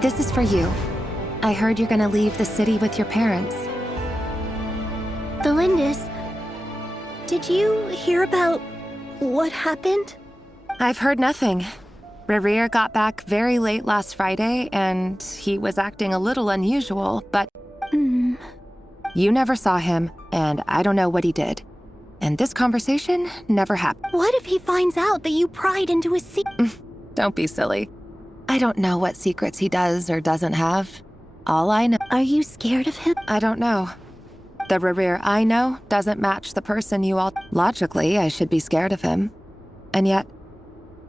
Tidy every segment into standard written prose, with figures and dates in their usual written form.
This is for you. I heard you're gonna leave the city with your parents. Delindis, did you hear about what happened? I've heard nothing. Rerir got back very late last Friday, and he was acting a little unusual, but... You never saw him, and I don't know what he did. And this conversation never happened. What if he finds out that you pried into his secret? Don't be silly. I don't know what secrets he does or doesn't have. All I know... Are you scared of him? I don't know. The Rerir I know doesn't match the person you all... Logically, I should be scared of him. And yet,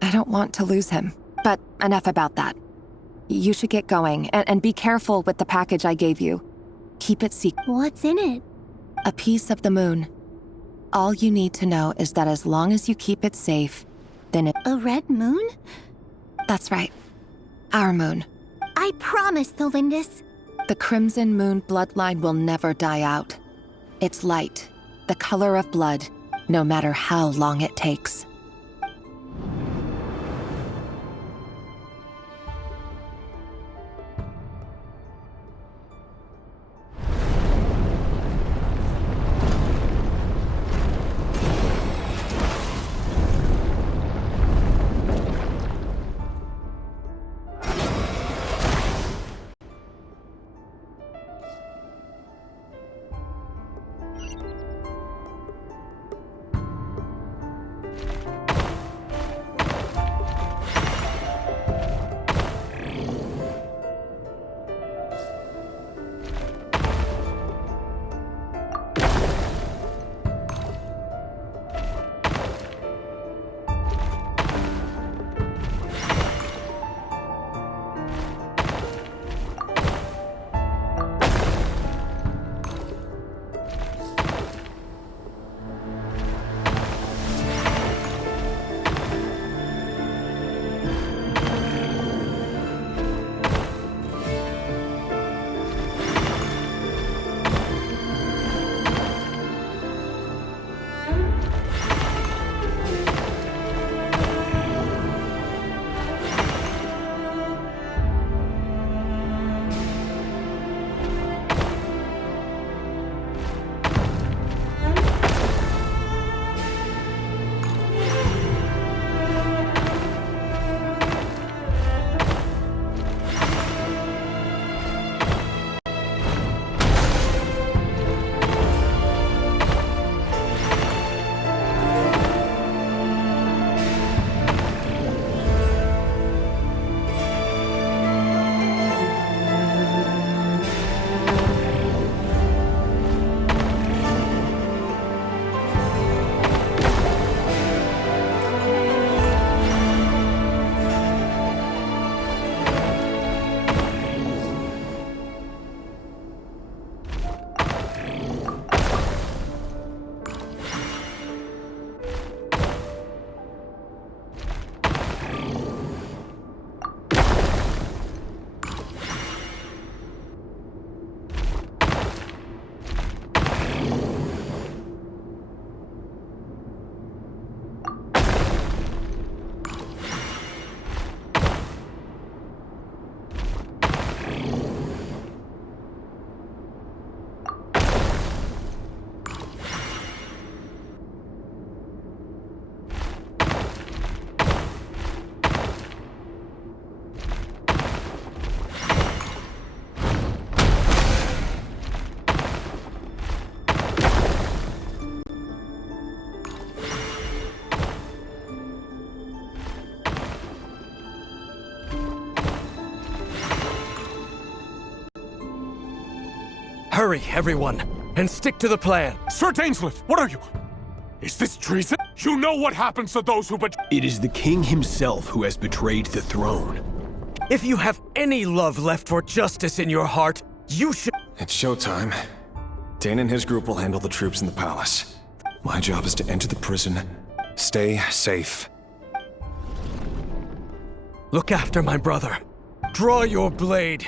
I don't want to lose him. But enough about that. You should get going, and be careful with the package I gave you. Keep it secret. What's in it? A piece of the moon. All you need to know is that as long as you keep it safe, then it... A red moon? That's right. Our moon. I promise, Delindis. The Crimson Moon bloodline will never die out. It's light, the color of blood, no matter how long it takes. Hurry, everyone, and stick to the plan. Sir Dainsleif, what are you? Is this treason? You know what happens to those who It is the king himself who has betrayed the throne. If you have any love left for justice in your heart, you should... It's showtime. Dane and his group will handle the troops in the palace. My job is to enter the prison, stay safe. Look after my brother. Draw your blade.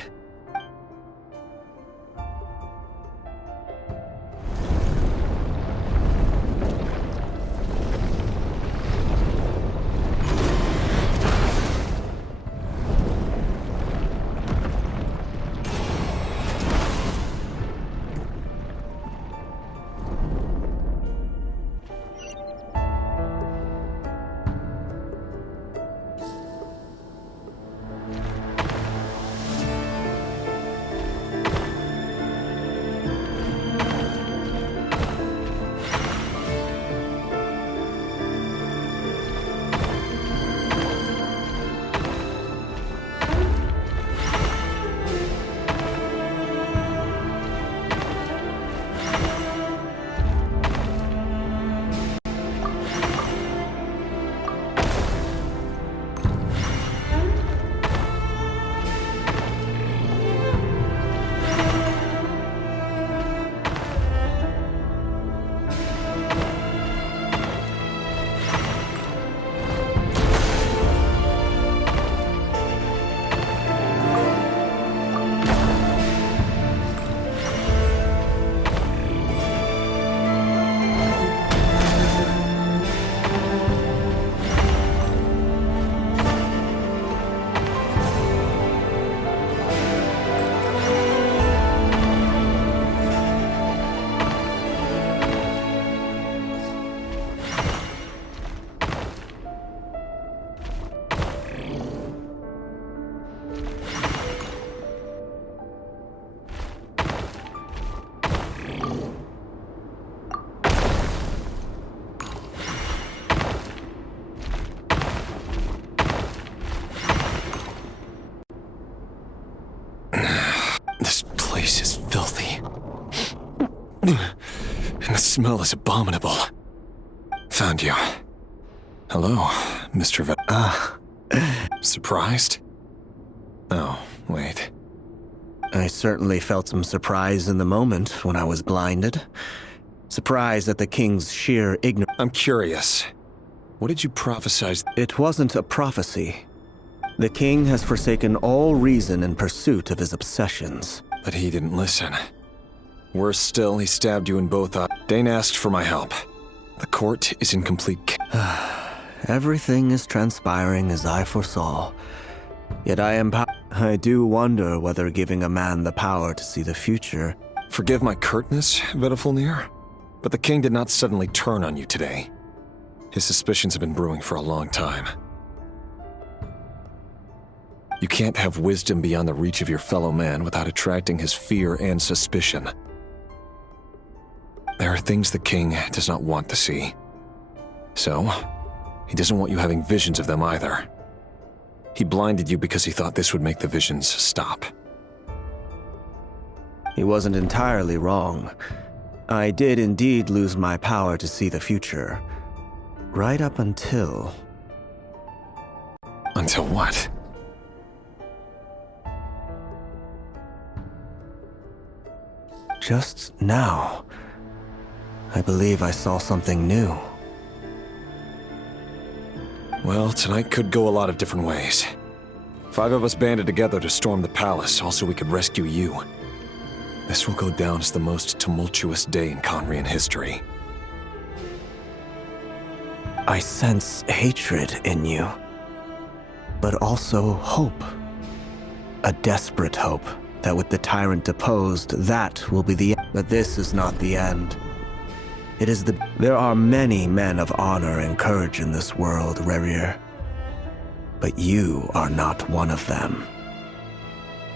smell is abominable. Found you. Hello, Mr. Surprised? Oh, wait. I certainly felt some surprise in the moment when I was blinded. Surprise at the king's sheer ignorance. I'm curious. What did you prophesize? It wasn't a prophecy. The king has forsaken all reason in pursuit of his obsessions. But he didn't listen. Worse still, he stabbed you in both eyes. Dane asked for my help. The court is in complete Everything is transpiring as I foresaw. Yet I do wonder whether giving a man the power to see the future... Forgive my curtness, Vedifulnir, but the king did not suddenly turn on you today. His suspicions have been brewing for a long time. You can't have wisdom beyond the reach of your fellow man without attracting his fear and suspicion. There are things the king does not want to see. So, he doesn't want you having visions of them either. He blinded you because he thought this would make the visions stop. He wasn't entirely wrong. I did indeed lose my power to see the future. Right up until... Until what? Just now, I believe I saw something new. Well, tonight could go a lot of different ways. 5 of us banded together to storm the palace, also we could rescue you. This will go down as the most tumultuous day in Conrian history. I sense hatred in you, but also hope. A desperate hope that with the tyrant deposed, that will be the end. But this is not the end. It is the... There are many men of honor and courage in this world, Rerir. But you are not one of them.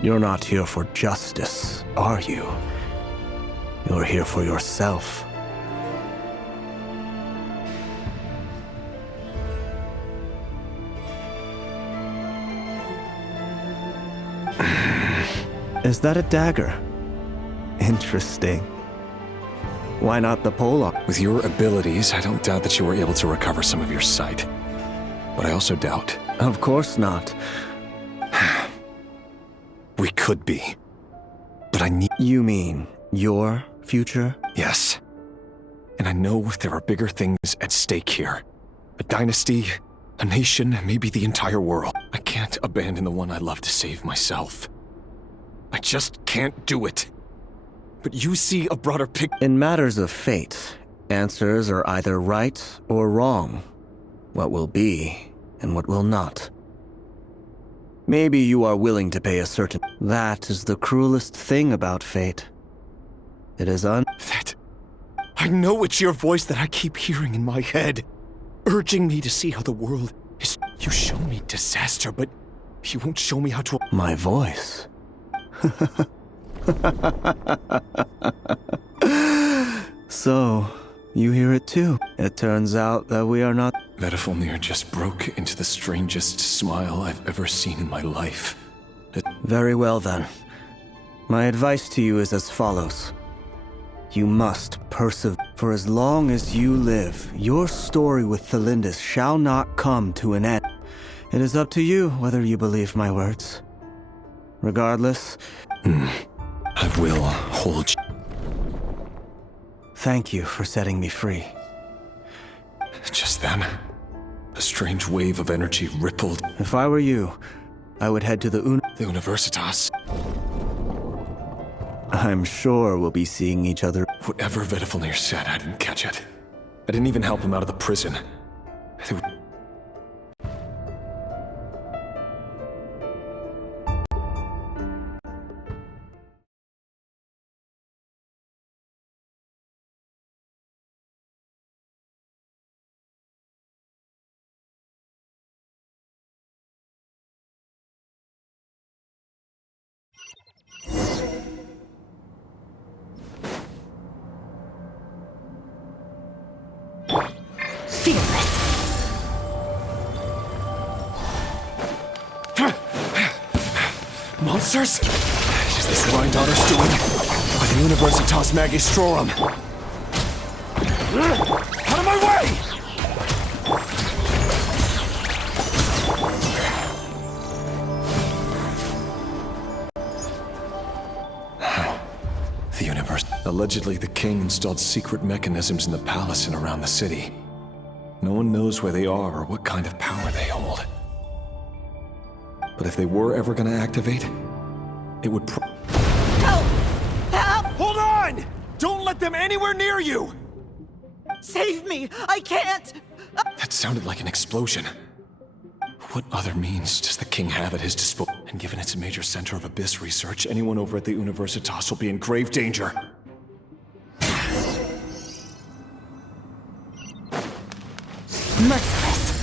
You're not here for justice, are you? You're here for yourself. Is that a dagger? Interesting. Why not the polearm? With your abilities, I don't doubt that you were able to recover some of your sight. But I also doubt... Of course not. We could be. But I need... You mean your future? Yes. And I know there are bigger things at stake here. A dynasty, a nation, maybe the entire world. I can't abandon the one I love to save myself. I just can't do it. But you see a broader picture. In matters of fate, answers are either right or wrong. What will be, and what will not. Maybe you are willing to pay a certain... That is the cruelest thing about fate. It is That... I know it's your voice that I keep hearing in my head, urging me to see how the world is... You show me disaster, but you won't show me how to... My voice? So, you hear it too. It turns out that we are not... Vedifulnir just broke into the strangest smile I've ever seen in my life. Very well then. My advice to you is as follows. You must persevere. For as long as you live, your story with Thelindis shall not come to an end. It is up to you whether you believe my words. Regardless... I will hold you. Thank you for setting me free. Just then, a strange wave of energy rippled. If I were you, I would head to the The Universitas. I'm sure we'll be seeing each other. Whatever Vedifulnir said, I didn't catch it. I didn't even help him out of the prison. Fearless. Monsters? Is this Rhine daughter's doing? By the Universitas Magistrorum. Out of my way! The universe. Allegedly, the king installed secret mechanisms in the palace and around the city. No one knows where they are or what kind of power they hold. But if they were ever gonna activate, it would Help! Help! Hold on! Don't let them anywhere near you! Save me! I can't! That sounded like an explosion. What other means does the king have at his disposal? And given it's a major center of abyss research, anyone over at the Universitas will be in grave danger. Merciless.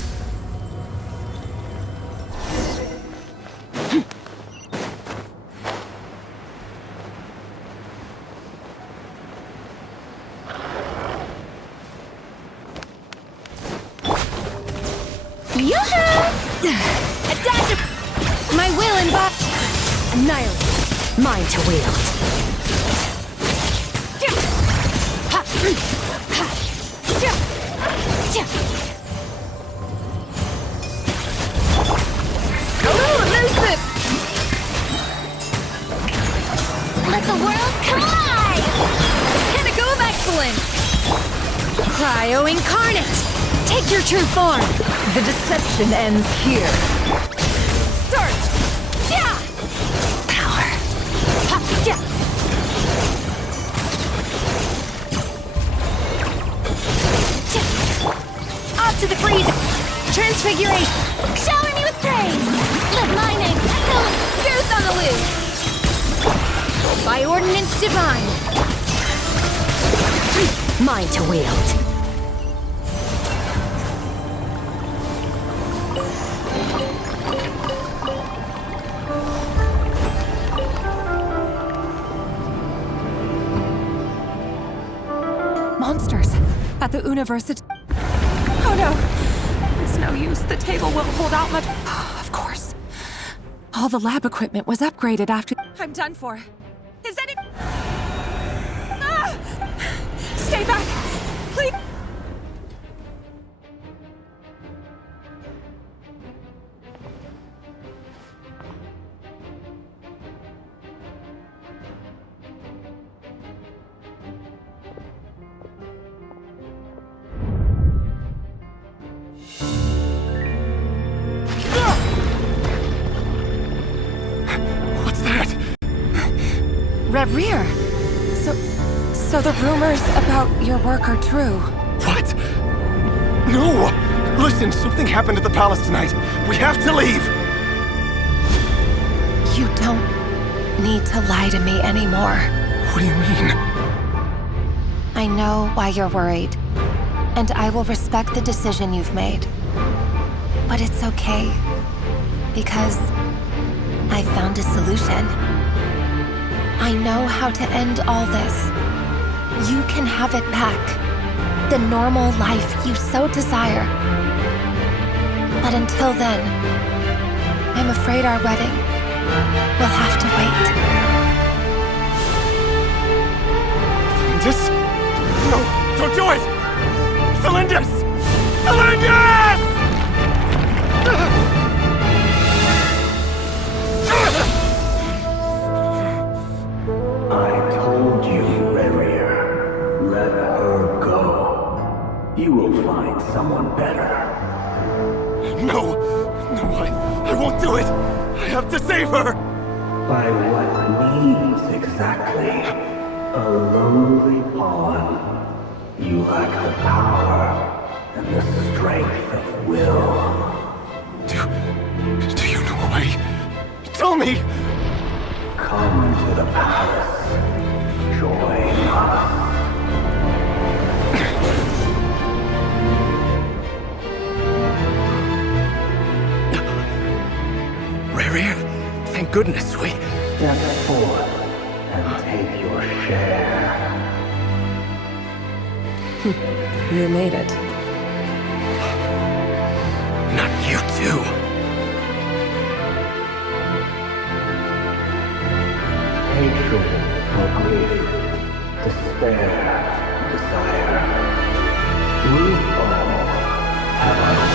My will and Annihilate. Mine to wield. elusive! Let the world collide! Pinnacle of excellence! Cryo incarnate! Take your true form! The deception ends here. Search! Yeah! Power. Ha! Yeah! Off to the freezer! Transfiguration! Shower me with praise! Let my name echo! Goose on the loose! By ordinance divine! Mine to wield. Monsters at the university. Oh no! It's no use. The table won't hold out much. Of course. All the lab equipment was upgraded after. I'm done for. Is that it? Ah! Stay back! Please! What's that? Rear. So the rumors about your work are true. What? No! Listen, something happened at the palace tonight. We have to leave! You don't need to lie to me anymore. What do you mean? I know why you're worried, and I will respect the decision you've made. But it's okay, because I found a solution. I know how to end all this. You can have it back. The normal life you so desire. But until then, I'm afraid our wedding will have to wait. Cylindus? No, don't do it! Cylindus! Cylindus! I told you, Rerir. Let her go. You will find someone better. No, I won't do it! I have to save her! By what means exactly? A lowly pawn. You lack the power and the strength of will. Do you know a way? Tell me! Come to the palace. Join us. Rerir, thank goodness we... Step forth and take your share. You made it. Not you too. Hatred or grief, despair, desire. With all, have I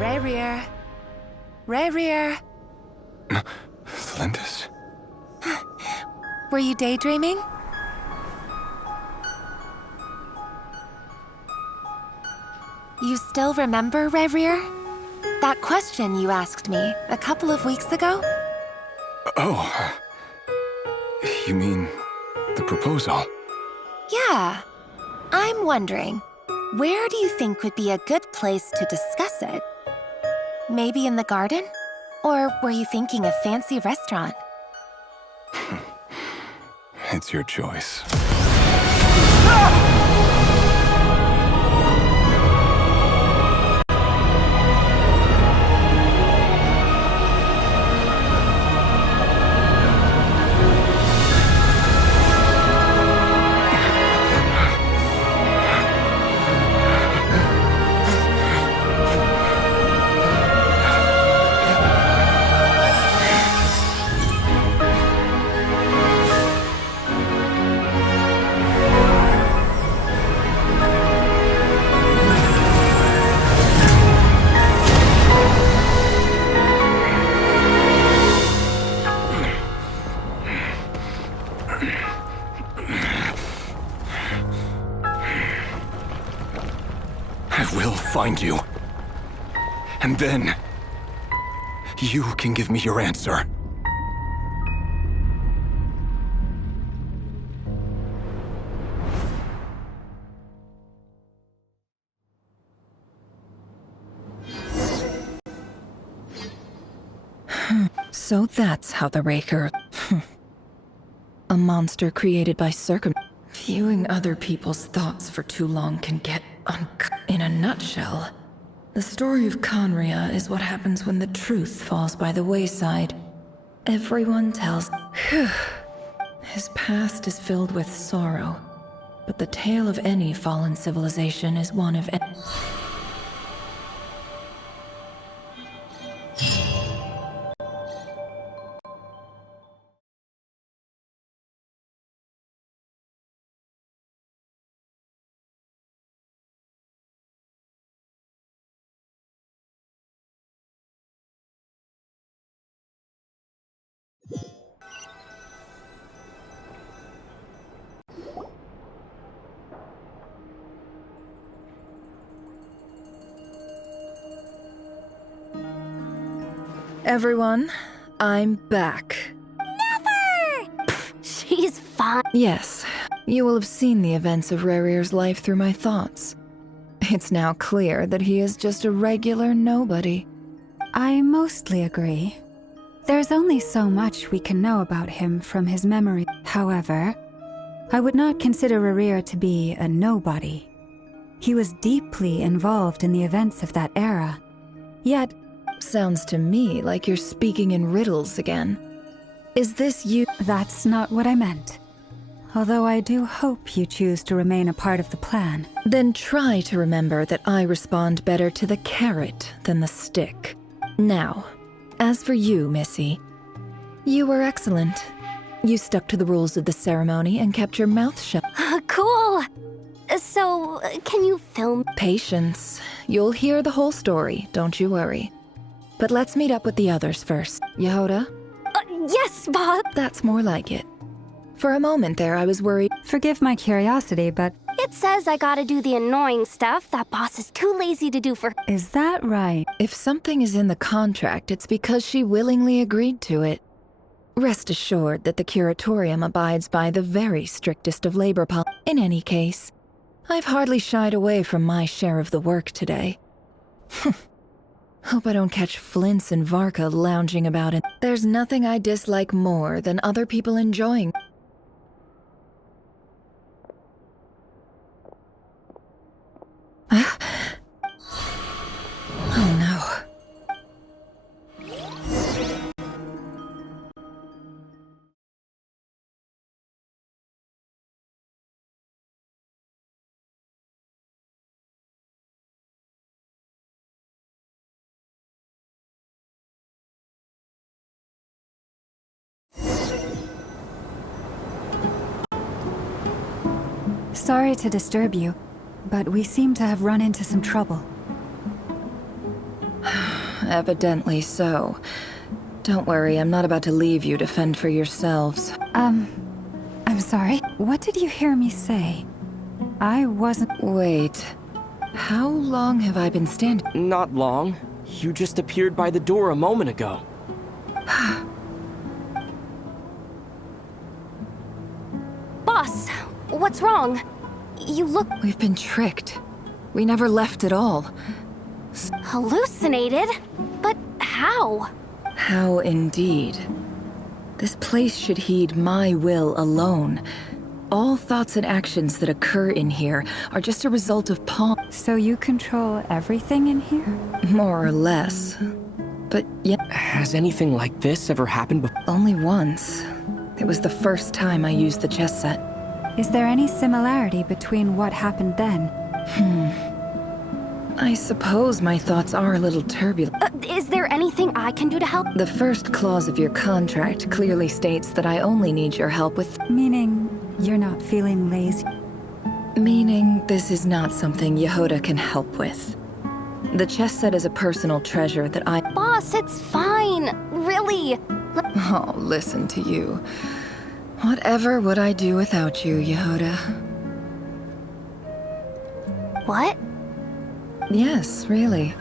Rayrear. Rayrear. Thlindis? Were you daydreaming? You still remember, Rayrear? That question you asked me a couple of weeks ago? Oh, you mean the proposal? Yeah. I'm wondering, where do you think would be a good place to discuss it? Maybe in the garden? Or were you thinking a fancy restaurant? It's your choice. I will find you. And then, you can give me your answer. So that's how the Raker... A monster created by Viewing other people's thoughts for too long can get In a nutshell, the story of Conria is what happens when the truth falls by the wayside. Everyone tells... His past is filled with sorrow, but the tale of any fallen civilization is one of... Everyone, I'm back. Never! She's fine. Yes, you will have seen the events of Rayrear's life through my thoughts. It's now clear that he is just a regular nobody. I mostly agree. There's only so much we can know about him from his memory. However, I would not consider Rayrear to be a nobody. He was deeply involved in the events of that era. Yet, sounds to me like you're speaking in riddles again. Is this you? That's not what I meant. Although I do hope you choose to remain a part of the plan. Then try to remember that I respond better to the carrot than the stick. Now, as for you, Missy, you were excellent. You stuck to the rules of the ceremony and kept your mouth shut. Cool! So, can you film? Patience. You'll hear the whole story, don't you worry. But let's meet up with the others first. Yehoda? Yes, Bob! That's more like it. For a moment there, I was worried. Forgive my curiosity, but... It says I gotta do the annoying stuff that boss is too lazy to do for... Is that right? If something is in the contract, it's because she willingly agreed to it. Rest assured that the Curatorium abides by the very strictest of labor policies. In any case, I've hardly shied away from my share of the work today. Hope I don't catch Flints and Varka lounging about it. There's nothing I dislike more than other people enjoying... Sorry to disturb you, but we seem to have run into some trouble. Evidently so. Don't worry, I'm not about to leave you to fend for yourselves. I'm sorry. What did you hear me say? I wasn't... Wait. How long have I been standing? Not long. You just appeared by the door a moment ago. Boss, what's wrong? You look... We've been tricked. We never left at all. hallucinated? But how? How indeed. This place should heed my will alone. All thoughts and actions that occur in here are just a result of pawn. So you control everything in here? More or less. But yeah. Has anything like this ever happened before? Only once. It was the first time I used the chess set. Is there any similarity between what happened then? I suppose my thoughts are a little turbulent. Is there anything I can do to help? The first clause of your contract clearly states that I only need your help with... Meaning, you're not feeling lazy? Meaning, this is not something Yehoda can help with. The chess set is a personal treasure that I... Boss, it's fine. Really. Oh, listen to you. Whatever would I do without you, Yehoda? What? Yes, really.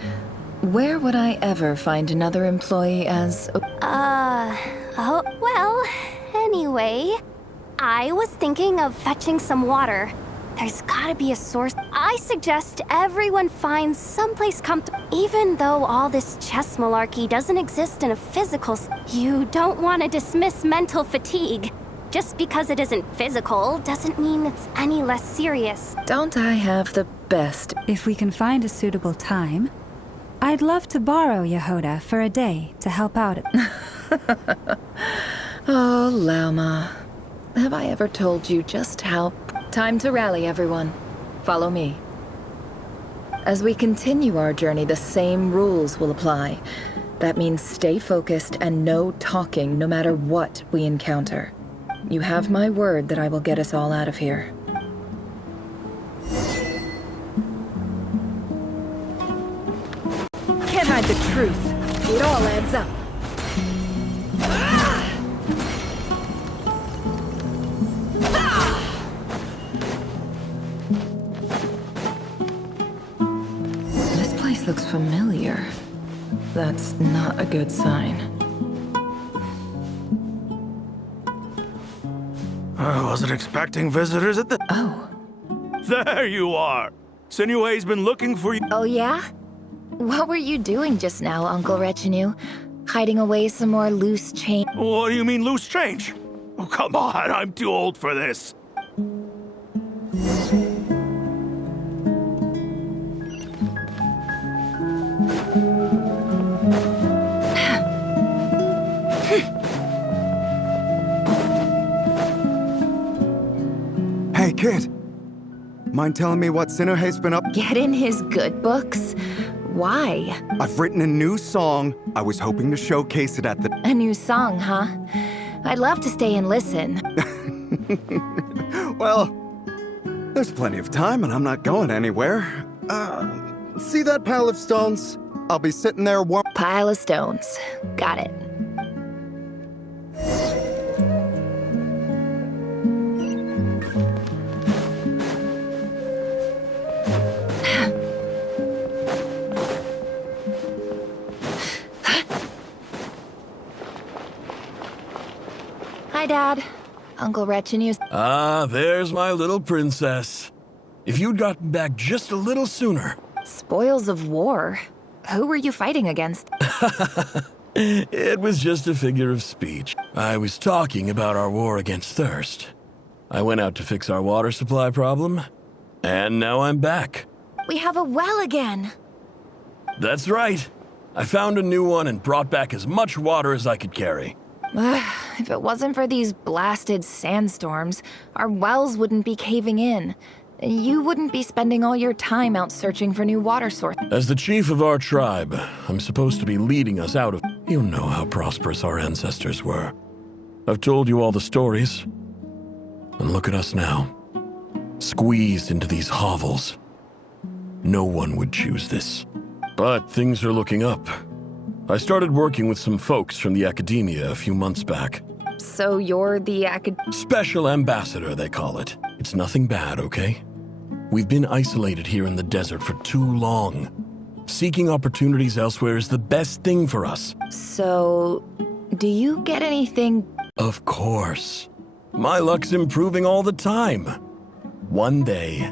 Where would I ever find another employee as... Oh, well, anyway, I was thinking of fetching some water. There's gotta be a source. I suggest everyone finds someplace comfortable. Even though all this chess malarkey doesn't exist in a physical... You don't want to dismiss mental fatigue. Just because it isn't physical doesn't mean it's any less serious. Don't I have the best? If we can find a suitable time, I'd love to borrow Yehoda for a day to help out. Oh, Lauma. Have I ever told you just how... Time to rally, everyone. Follow me. As we continue our journey, the same rules will apply. That means stay focused and no talking no matter what we encounter. You have my word that I will get us all out of here. Can't hide the truth. It all adds up. This place looks familiar. That's not a good sign. I wasn't expecting visitors at the... Oh. There you are! Sinue's been looking for you. Oh, yeah? What were you doing just now, Uncle Retinue? Hiding away some more loose change? What do you mean, loose change? Oh, come on, I'm too old for this. Hey, kid. Mind telling me what Sinuhe's been up? Get in his good books? Why? I've written a new song. I was hoping to showcase it at the... A new song, huh? I'd love to stay and listen. Well, there's plenty of time and I'm not going anywhere. See that pile of stones? I'll be sitting there warm... Pile of stones. Got it. Hi, Dad. Uncle Retinue's... Ah, there's my little princess. If you'd gotten back just a little sooner... Spoils of war? Who were you fighting against? It was just a figure of speech. I was talking about our war against thirst. I went out to fix our water supply problem, and now I'm back. We have a well again. That's right. I found a new one and brought back as much water as I could carry. If it wasn't for these blasted sandstorms, our wells wouldn't be caving in. You wouldn't be spending all your time out searching for new water sources. As the chief of our tribe, I'm supposed to be leading us out of... You know how prosperous our ancestors were. I've told you all the stories. And look at us now. squeezed into these hovels. No one would choose this. But things are looking up. I started working with some folks from the academia a few months back. So you're the Special ambassador, they call it. It's nothing bad, okay? We've been isolated here in the desert for too long. Seeking opportunities elsewhere is the best thing for us. So, do you get anything? Of course. My luck's improving all the time. One day.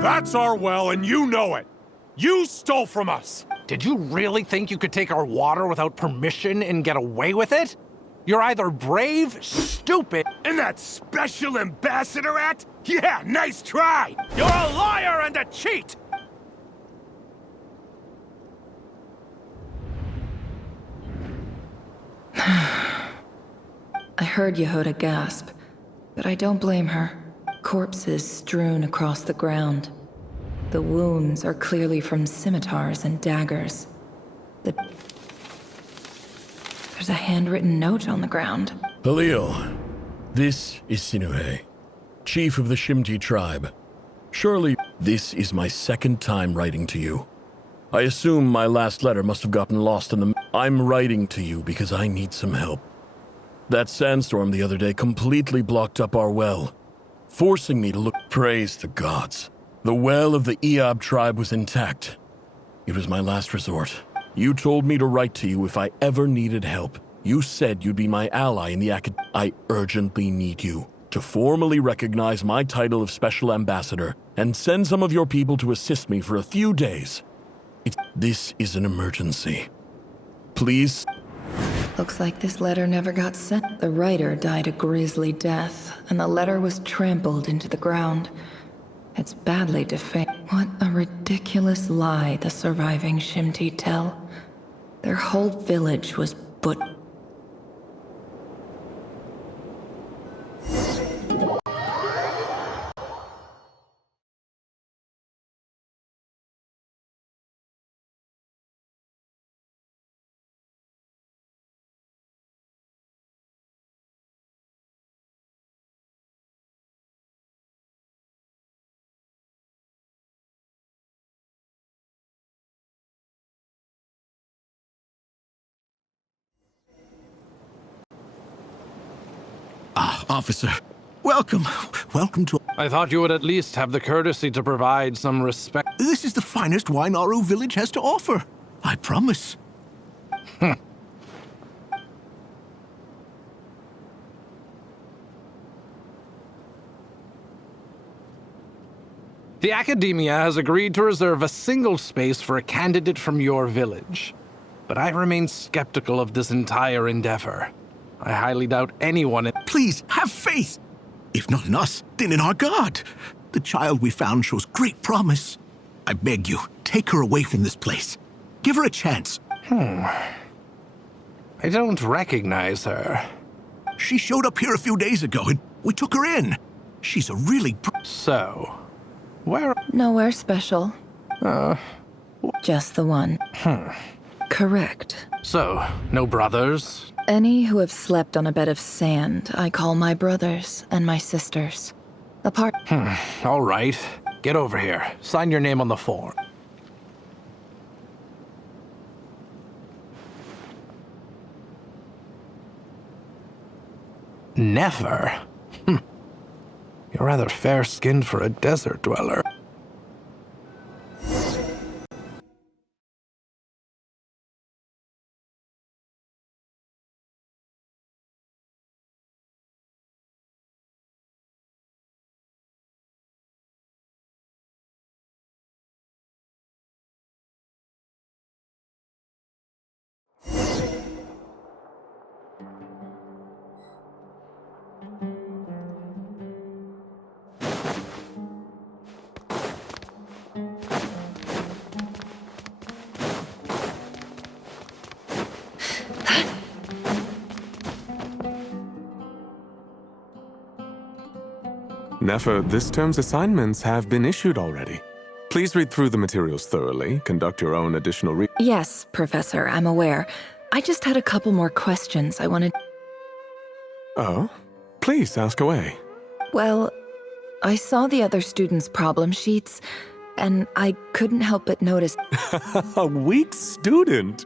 That's our well, and you know it. You stole from us. Did you really think you could take our water without permission and get away with it? You're either brave, stupid, And that special ambassador act? Yeah, nice try! You're a liar and a cheat! I heard Yehuda gasp, but I don't blame her. Corpses strewn across the ground. The wounds are clearly from scimitars and daggers. There's a handwritten note on the ground. Halil, this is Sinuhe, chief of the Shimti tribe. Surely this is my second time writing to you. I assume my last letter must have gotten lost in the... I'm writing to you because I need some help. That sandstorm the other day completely blocked up our well, forcing me to look... Praise the gods. The well of the Eob tribe was intact. It was my last resort. You told me to write to you if I ever needed help. You said you'd be my ally in the I urgently need you to formally recognize my title of Special Ambassador and send some of your people to assist me for a few days. This is an emergency. Please. Looks like this letter never got sent. The writer died a grisly death, and the letter was trampled into the ground. It's badly defaced. What a ridiculous lie the surviving Shimti tell. Their whole village was but. Officer, welcome. Welcome to... I thought you would at least have the courtesy to provide some respect. This is the finest wine Aru village has to offer. I promise. The Academia has agreed to reserve a single space for a candidate from your village. But I remain skeptical of this entire endeavor. I highly doubt anyone... Please, have faith. If not in us, then in our God. The child we found shows great promise. I beg you, take her away from this place. Give her a chance. I don't recognize her. She showed up here a few days ago, and we took her in. She's a really... So, where... Nowhere special. Just the one. Correct. So, no brothers? Any who have slept on a bed of sand, I call my brothers and my sisters. Apart. All right. Get over here. Sign your name on the form. Never? You're rather fair-skinned for a desert dweller. Nefer, this term's assignments have been issued already. Please read through the materials thoroughly, conduct your own additional Yes, Professor, I'm aware. I just had a couple more questions I wanted... Oh? Please, ask away. Well, I saw the other students' problem sheets, and I couldn't help but notice... A weak student?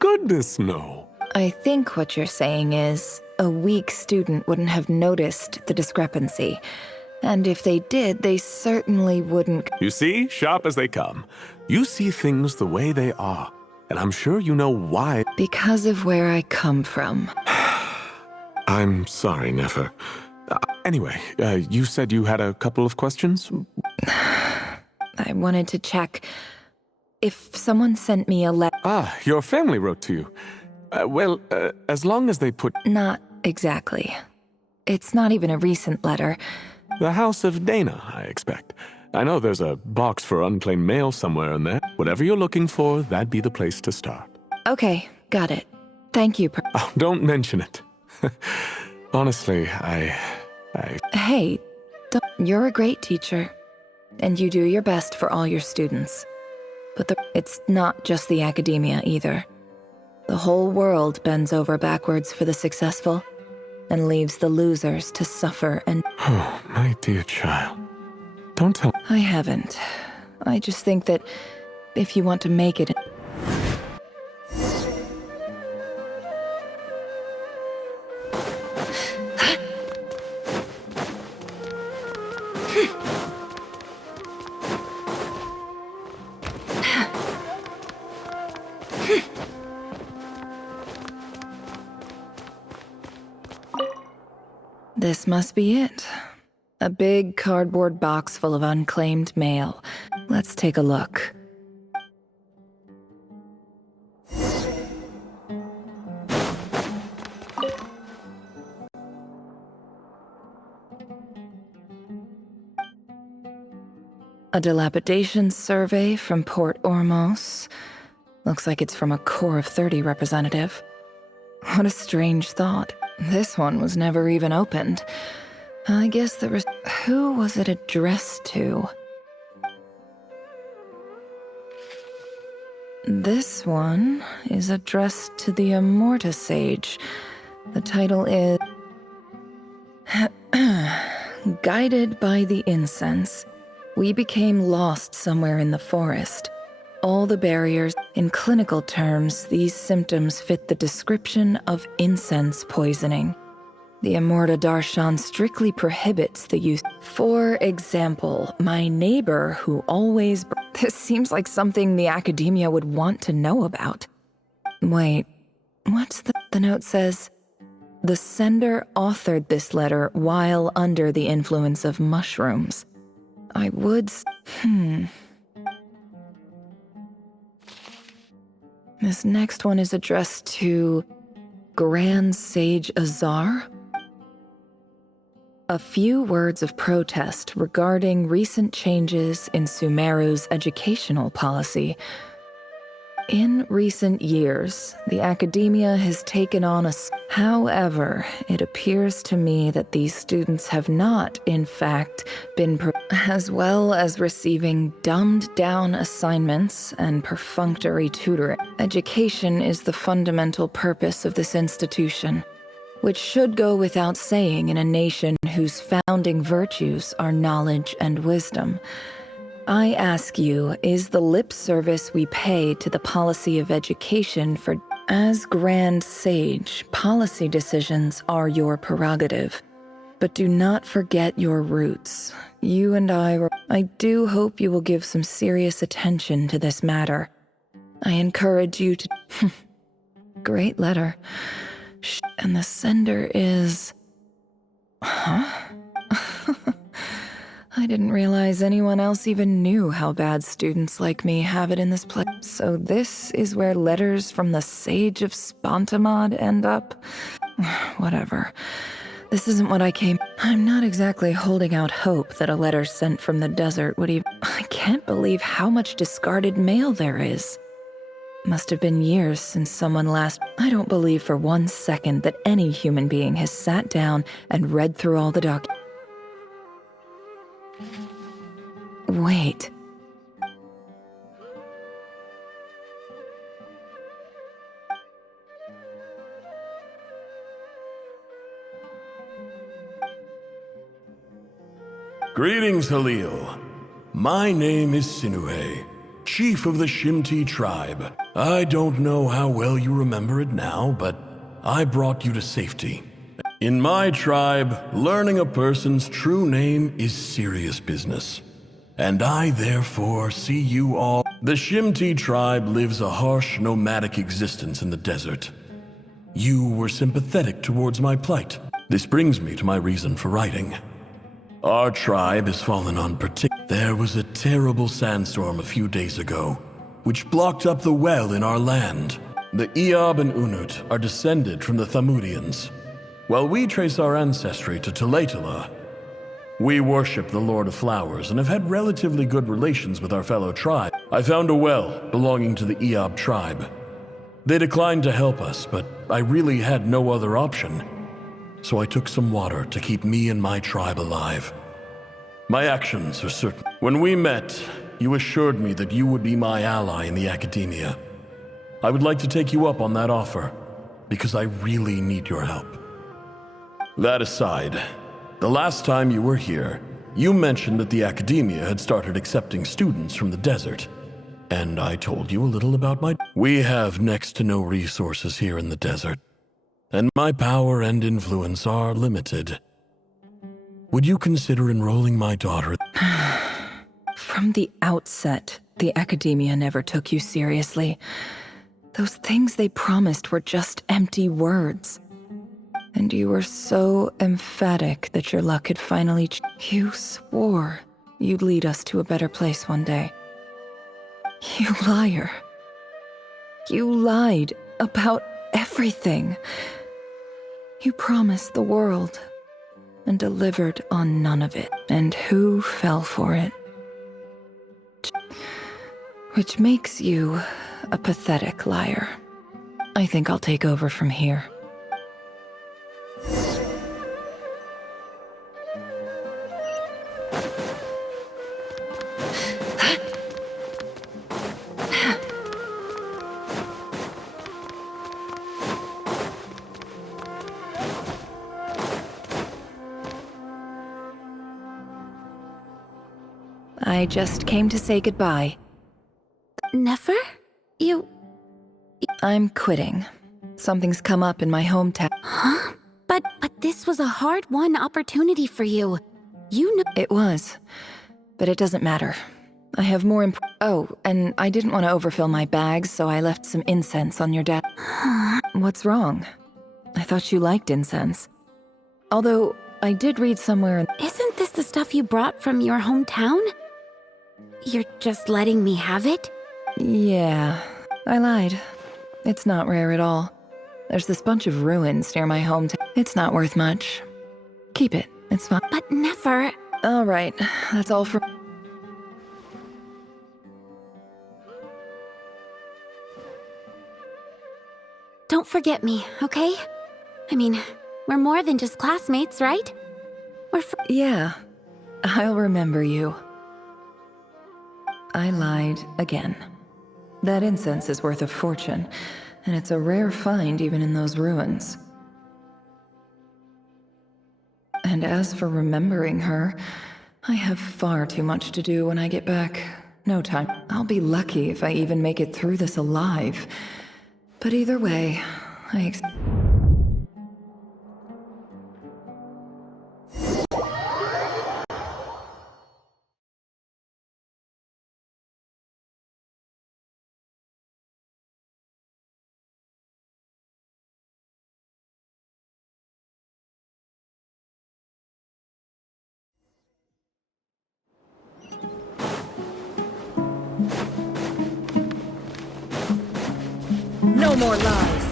Goodness, no. I think what you're saying is, a weak student wouldn't have noticed the discrepancy. And if they did, they certainly wouldn't... You see, sharp as they come. You see things the way they are, and I'm sure you know why. Because of where I come from. I'm sorry, Nefer. Anyway, you said you had a couple of questions? I wanted to check if someone sent me a letter... Ah, your family wrote to you. As long as they put... Not exactly. It's not even a recent letter. The House of Dana, I expect. I know there's a box for unclaimed mail somewhere in there. Whatever you're looking for, that'd be the place to start. Okay, got it. Thank you, Oh, don't mention it. Honestly, Hey, you're a great teacher, and you do your best for all your students. But it's not just the academia either. The whole world bends over backwards for the successful, and leaves the losers to suffer and... Oh, my dear child. Don't tell... I haven't. I just think that if you want to make it... This must be it. A big cardboard box full of unclaimed mail. Let's take a look. A dilapidation survey from Port Ormos. Looks like it's from a Core of 30 representative. What a strange thought. This one was never even opened. I guess there was... Who was it addressed to? This one is addressed to the Immorta Sage. The title is... Guided by the incense, we became lost somewhere in the forest. All the barriers, in clinical terms, these symptoms fit the description of incense poisoning. The Immorta Darshan strictly prohibits the use. For example, my neighbor who always... This seems like something the academia would want to know about. Wait, what's the note says? The sender authored this letter while under the influence of mushrooms. I would... This next one is addressed to Grand Sage Azar. A few words of protest regarding recent changes in Sumeru's educational policy. In recent years, the academia has taken on a... However, it appears to me that these students have not, in fact, been... as well as receiving dumbed-down assignments and perfunctory tutoring. Education is the fundamental purpose of this institution, which should go without saying in a nation whose founding virtues are knowledge and wisdom. I ask you, is the lip service we pay to the policy of education for... As Grand Sage, policy decisions are your prerogative. But do not forget your roots. You and I do hope you will give some serious attention to this matter. I encourage you to... Great letter. And the sender is... Huh? I didn't realize anyone else even knew how bad students like me have it in this place. So this is where letters from the Sage of Spontamod end up? Whatever. This isn't what I came... I'm not exactly holding out hope that a letter sent from the desert would even... I can't believe how much discarded mail there is. Must have been years since someone last... I don't believe for 1 second that any human being has sat down and read through all the documents. Wait. Greetings, Halil. My name is Sinuhe, chief of the Shimti tribe. I don't know how well you remember it now, but I brought you to safety. In my tribe, learning a person's true name is serious business. And I therefore see you all. The Shimti tribe lives a harsh, nomadic existence in the desert. You were sympathetic towards my plight. This brings me to my reason for writing. Our tribe has fallen on There was a terrible sandstorm a few days ago, which blocked up the well in our land. The Eob and Unut are descended from the Thamudians, while we trace our ancestry to Tulatala. We worship the Lord of Flowers and have had relatively good relations with our fellow tribe. I found a well belonging to the Eob tribe. They declined to help us, but I really had no other option. So I took some water to keep me and my tribe alive. My actions are certain. When we met, you assured me that you would be my ally in the academia. I would like to take you up on that offer, because I really need your help. That aside, the last time you were here, you mentioned that the academia had started accepting students from the desert. And I told you a little about We have next to no resources here in the desert, and my power and influence are limited. Would you consider enrolling my daughter? From the outset, the academia never took you seriously. Those things they promised were just empty words. And you were so emphatic that your luck had finally You swore you'd lead us to a better place one day. You liar. You lied about everything. You promised the world and delivered on none of it. And who fell for it? Which makes you a pathetic liar. I think I'll take over from here. I just came to say goodbye. Nefer? I'm quitting. Something's come up in my hometown. Huh? But this was a hard-won opportunity for you. You know— It was. But it doesn't matter. I have more Oh, and I didn't want to overfill my bags, so I left some incense on your desk. What's wrong? I thought you liked incense. Although, I did read somewhere— Isn't this the stuff you brought from your hometown? You're just letting me have it? Yeah, I lied. It's not rare at all. There's this bunch of ruins near my hometown. It's not worth much. Keep it, it's fine. But Nefer— All right, that's all for— Don't forget me, okay? I mean, we're more than just classmates, right? Yeah, I'll remember you. I lied again. That incense is worth a fortune, and it's a rare find even in those ruins. And as for remembering her, I have far too much to do when I get back. No time. I'll be lucky if I even make it through this alive. But either way, No more lies.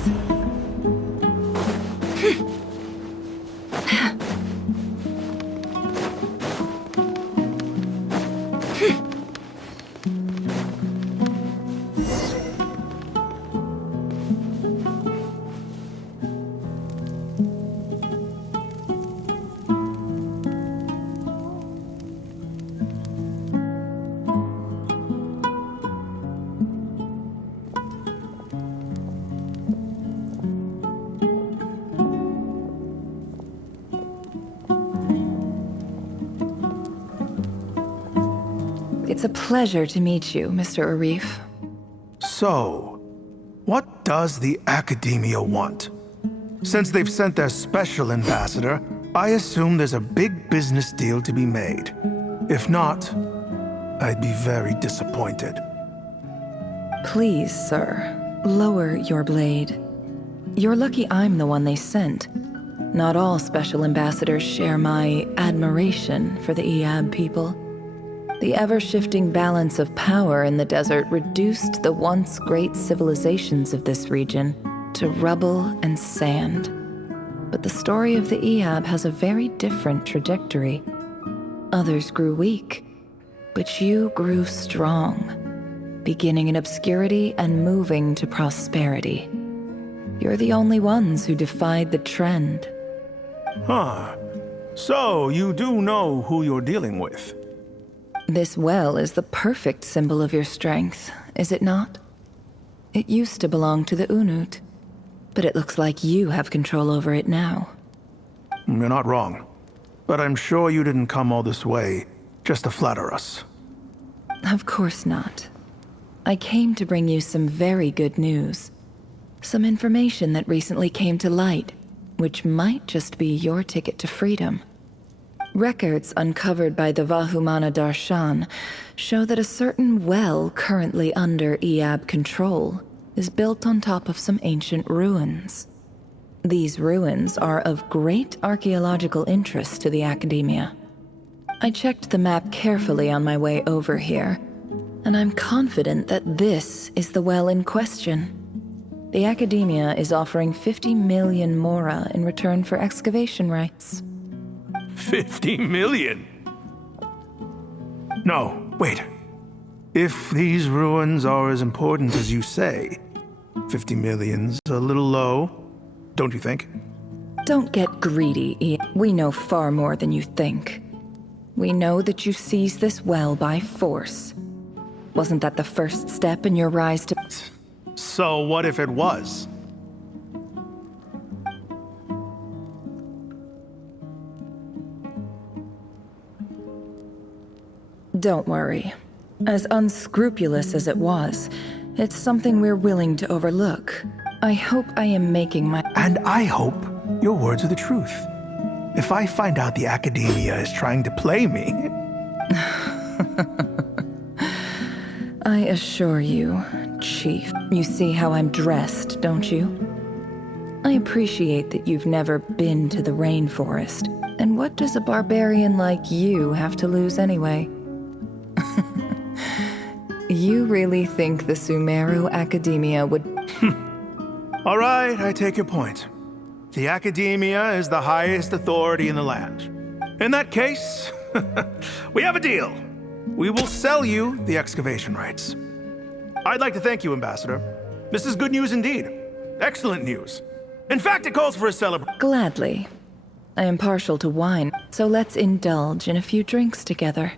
It's a pleasure to meet you, Mr. Arif. So, what does the Academia want? Since they've sent their special ambassador, I assume there's a big business deal to be made. If not, I'd be very disappointed. Please, sir, lower your blade. You're lucky I'm the one they sent. Not all special ambassadors share my admiration for the Eab people. The ever-shifting balance of power in the desert reduced the once great civilizations of this region to rubble and sand. But the story of the Eab has a very different trajectory. Others grew weak, but you grew strong, beginning in obscurity and moving to prosperity. You're the only ones who defied the trend. Huh. So, you do know who you're dealing with? This well is the perfect symbol of your strength, is it not? It used to belong to the Unut, but it looks like you have control over it now. You're not wrong. But I'm sure you didn't come all this way just to flatter us. Of course not. I came to bring you some very good news. Some information that recently came to light, which might just be your ticket to freedom. Records uncovered by the Vahumana Darshan show that a certain well currently under Eab control is built on top of some ancient ruins. These ruins are of great archaeological interest to the Academia. I checked the map carefully on my way over here, and I'm confident that this is the well in question. The Academia is offering 50 million mora in return for excavation rights. 50 million? No, wait. If these ruins are as important as you say, 50 million's a little low, don't you think? Don't get greedy, Ian. We know far more than you think. We know that you seized this well by force. Wasn't that the first step in your rise to... So what if it was? Don't worry. As unscrupulous as it was, it's something we're willing to overlook. I hope I am making my... And I hope your words are the truth. If I find out the Academia is trying to play me... I assure you, Chief. You see how I'm dressed, don't you? I appreciate that you've never been to the rainforest. And what does a barbarian like you have to lose anyway? You really think the Sumeru Academia would... All right, I take your point. The Academia is the highest authority in the land. In that case, we have a deal. We will sell you the excavation rights. I'd like to thank you, Ambassador. This is good news indeed. Excellent news. In fact, it calls for a celebration. Gladly. I am partial to wine, so let's indulge in a few drinks together.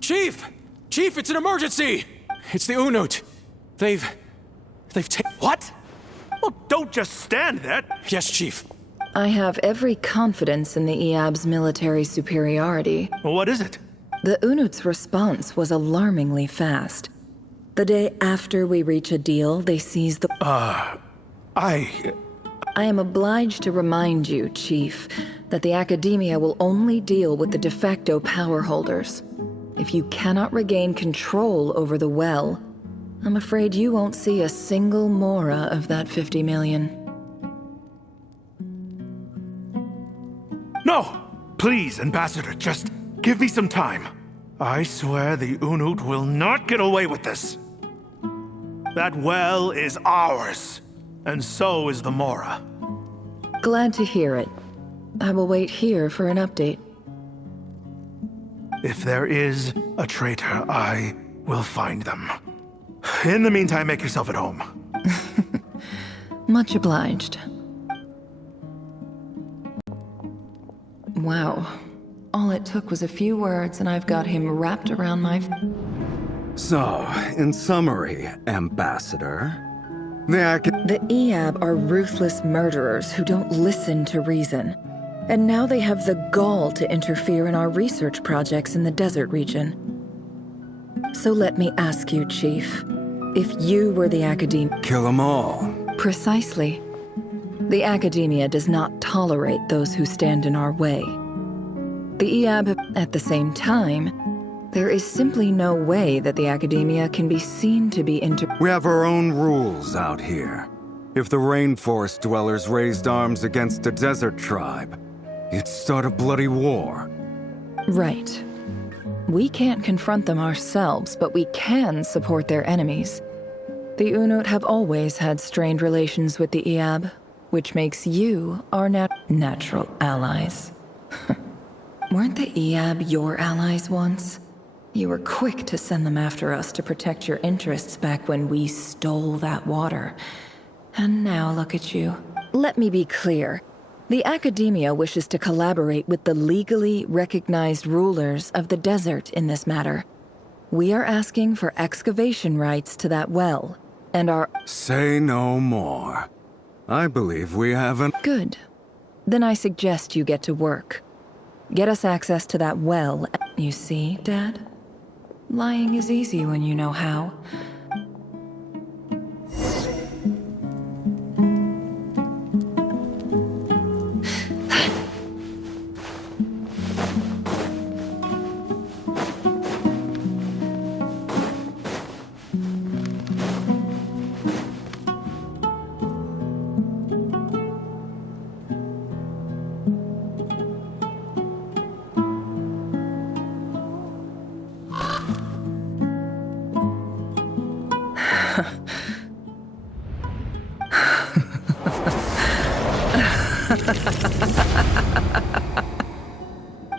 Chief! Chief, it's an emergency! It's the Unut. They've taken... What? Well, don't just stand there. Yes, Chief. I have every confidence in the Eab's military superiority. Well, what is it? The Unut's response was alarmingly fast. The day after we reach a deal, they seize the... I am obliged to remind you, Chief, that the Academia will only deal with the de facto power holders. If you cannot regain control over the well, I'm afraid you won't see a single mora of that 50 million. No! Please, Ambassador, just give me some time. I swear the Unut will not get away with this. That well is ours, and so is the mora. Glad to hear it. I will wait here for an update. If there is a traitor, I will find them. In the meantime, make yourself at home. Much obliged. Wow. All it took was a few words and I've got him wrapped around my... So, in summary, Ambassador, The Eab are ruthless murderers who don't listen to reason. And now they have the gall to interfere in our research projects in the desert region. So let me ask you, Chief, if you were the Academia... Kill them all. Precisely. The Academia does not tolerate those who stand in our way. The Eab, at the same time, there is simply no way that the Academia can be seen to be We have our own rules out here. If the rainforest dwellers raised arms against a desert tribe, it'd start a bloody war. Right. We can't confront them ourselves, but we can support their enemies. The Unut have always had strained relations with the Eab, which makes you our natural allies. Weren't the Eab your allies once? You were quick to send them after us to protect your interests back when we stole that water. And now look at you. Let me be clear. The Academia wishes to collaborate with the legally recognized rulers of the desert in this matter. We are asking for excavation rights to that well, and our... Say no more. I believe we haven't... Good. Then I suggest you get to work. Get us access to that well. You see, Dad? Lying is easy when you know how.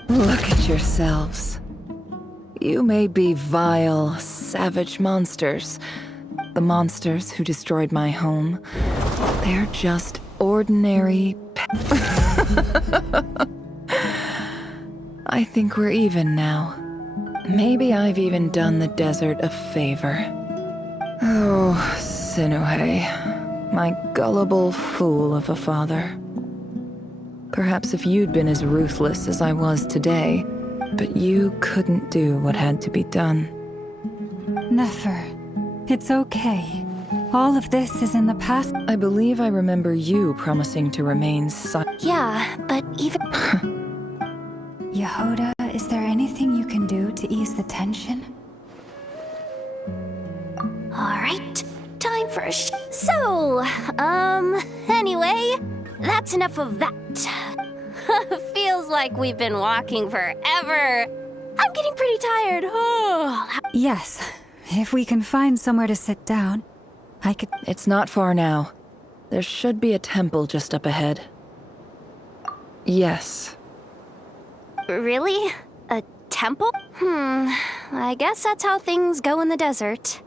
Look at yourselves. You may be vile, savage monsters. The monsters who destroyed my home. They're just ordinary I think we're even now. Maybe I've even done the desert a favor. Oh, Sinuhe, my gullible fool of a father. Perhaps if you'd been as ruthless as I was today, but you couldn't do what had to be done. Nefer, it's okay. All of this is in the past. I believe I remember you promising to remain silent. Yeah, but even... Yehoda, is there anything you can do to ease the tension? Alright, time for a anyway, that's enough of that. Feels like we've been walking forever. I'm getting pretty tired. Yes, if we can find somewhere to sit down, I could... It's not far now. There should be a temple just up ahead. Yes. Really? A temple? I guess that's how things go in the desert.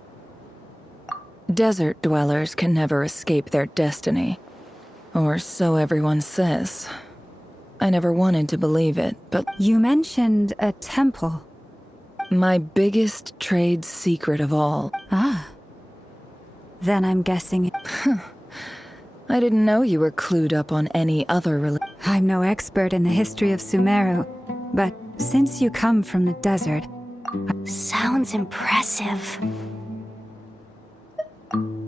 Desert dwellers can never escape their destiny. Or so everyone says. I never wanted to believe it, but... You mentioned a temple. My biggest trade secret of all. Ah. Then I'm guessing... I didn't know you were clued up on any other religion. I'm no expert in the history of Sumeru, but since you come from the desert... Sounds impressive.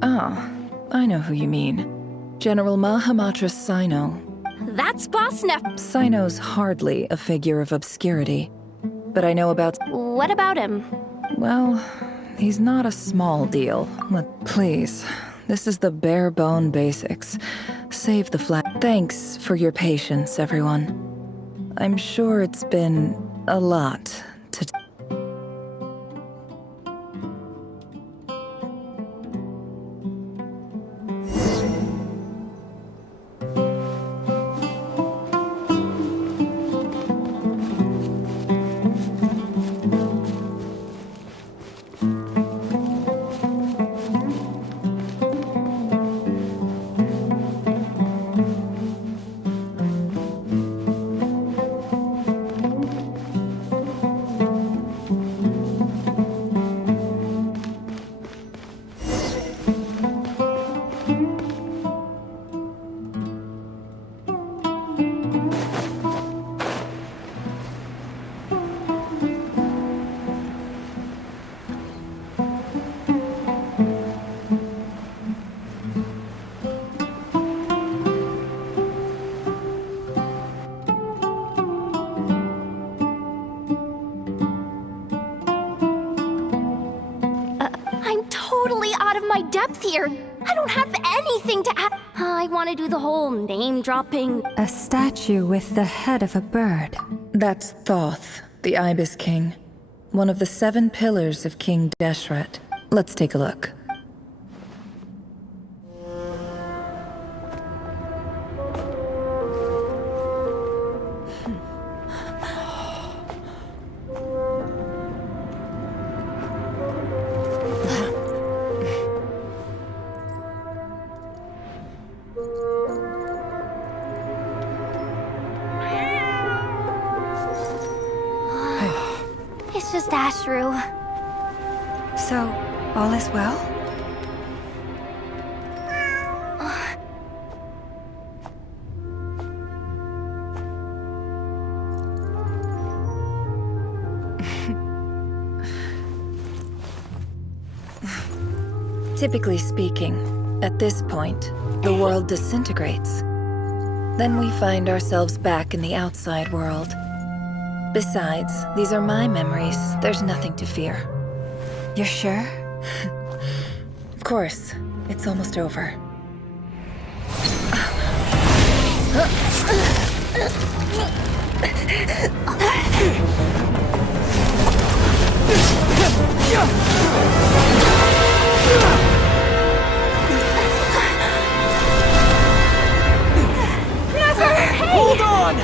Oh, I know who you mean. General Mahamatra Sino. That's Boss Nef. Sino's hardly a figure of obscurity, but I know about... What about him? Well, he's not a small deal. Please, this is the bare-bone basics. Save the flag. Thanks for your patience, everyone. I'm sure it's been a lot to... I'm totally out of my depth here. I don't have anything to add. I want to do the whole name dropping. A statue with the head of a bird. That's Thoth, the Ibis King. One of the 7 pillars of King Deshret. Let's take a look. It's just Ashru. So, all is well? Typically speaking, at this point, the world disintegrates. Then we find ourselves back in the outside world. Besides, these are my memories. There's nothing to fear. You're sure? Of course. It's almost over. Never! Hey! Hold on!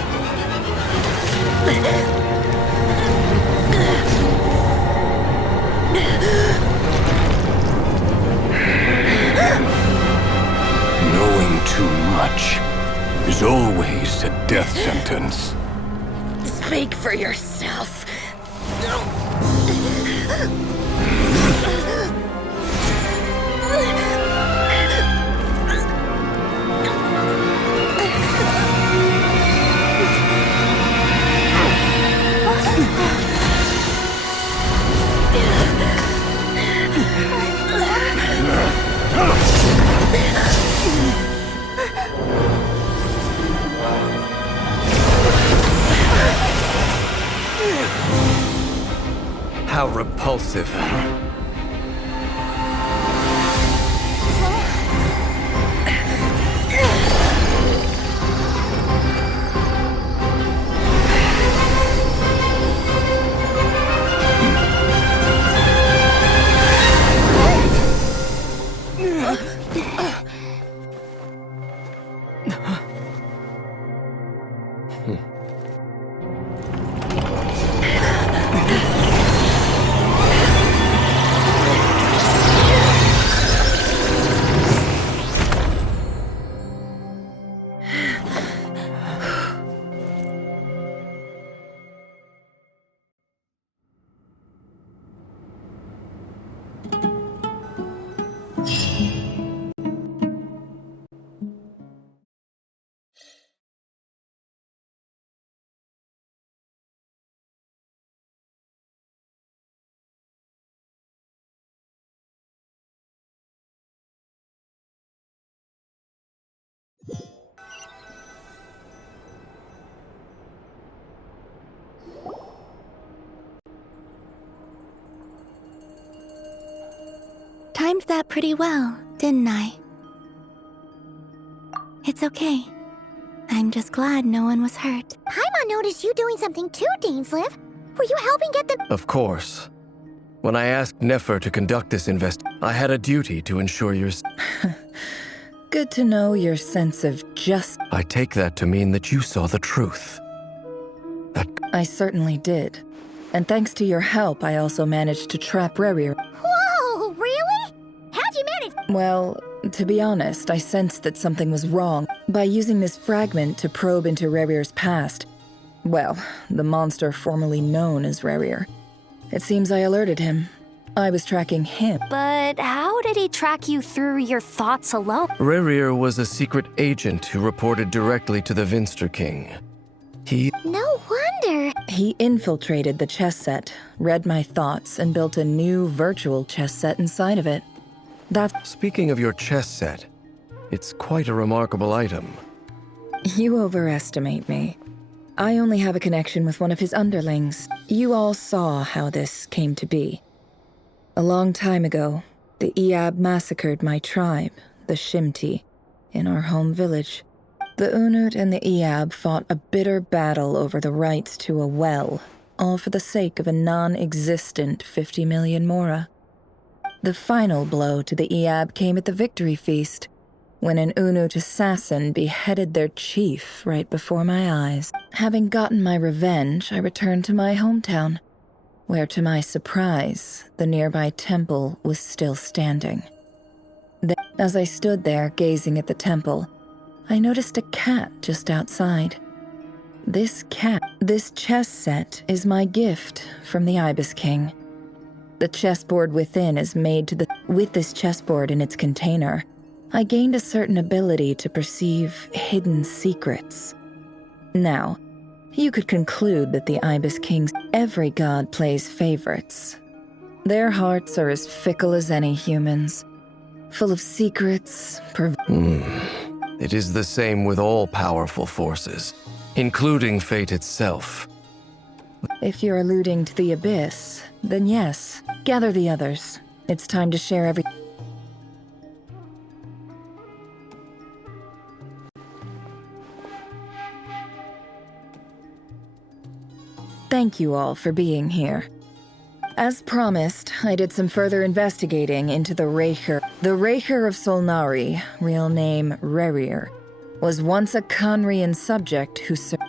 Knowing too much is always a death sentence. Speak for yourself. How repulsive. Timed that pretty well, didn't I? It's okay. I'm just glad no one was hurt. Paimon noticed you doing something too, Dainsleif. Were you helping get the— Of course. When I asked Nefer to conduct this I had a duty to ensure your— Good to know your sense of justice. I take that to mean that you saw the truth. I certainly did. And thanks to your help, I also managed to trap Rerir. Whoa, really? How'd you manage— Well, to be honest, I sensed that something was wrong. By using this fragment to probe into Rerir's past, well, the monster formerly known as Rerir. It seems I alerted him. I was tracking him. But how did he track you through your thoughts alone? Rerir was a secret agent who reported directly to the Vinster King. No wonder. He infiltrated the chess set, read my thoughts, and built a new virtual chess set inside of it. Speaking of your chess set, it's quite a remarkable item. You overestimate me. I only have a connection with one of his underlings. You all saw how this came to be. A long time ago, the Iab massacred my tribe, the Shimti, in our home village. The Unut and the Iab fought a bitter battle over the rights to a well, all for the sake of a non-existent 50 million mora. The final blow to the Iab came at the victory feast, when an Unut assassin beheaded their chief right before my eyes. Having gotten my revenge, I returned to my hometown, where to my surprise, the nearby temple was still standing. Then, as I stood there gazing at the temple, I noticed a cat just outside. This chess set is my gift from the Ibis King. The chessboard within is made with this chessboard in its container, I gained a certain ability to perceive hidden secrets. Now, you could conclude that the Ibis King's every god plays favorites. Their hearts are as fickle as any human's, full of secrets, It is the same with all powerful forces, including fate itself. If you're alluding to the Abyss, then yes, gather the others. It's time to share everything. Thank you all for being here. As promised, I did some further investigating into the Raker. The Raker of Solnari, real name Rerir, was once a Conrian subject who served.